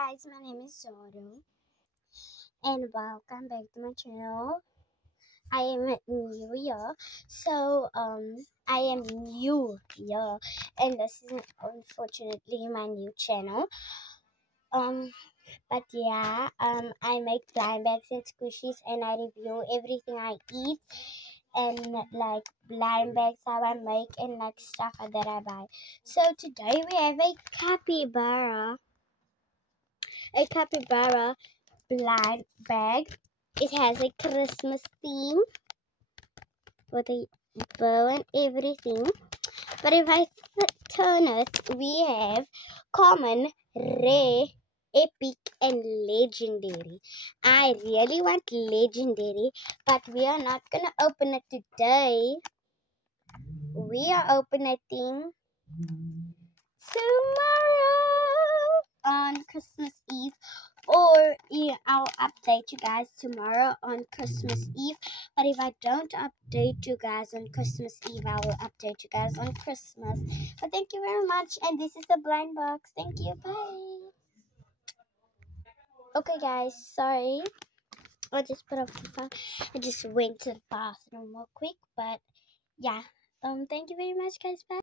guys, my name is Zoru and welcome back to my channel. I am new here, I am new here, and this is unfortunately my new channel. Um, I make blind bags and squishies, and I review everything I eat, and like blind bags how I make, and like stuff that I buy. So today we have a capybara blind bag. It has a Christmas theme with a bow and everything. But if I turn it, we have common, rare, epic, and legendary. I really want legendary, but we are not gonna open it today. We are opening tomorrow on Christmas Eve, or yeah, I'll update you guys tomorrow on Christmas Eve. But if I don't update you guys on Christmas Eve, I will update you guys on Christmas. But thank you very much, and this is the blind box. Thank you. Bye. Okay, guys. Sorry, I just put off the phone. I just went to the bathroom real quick, but yeah. Thank you very much, guys. Bye.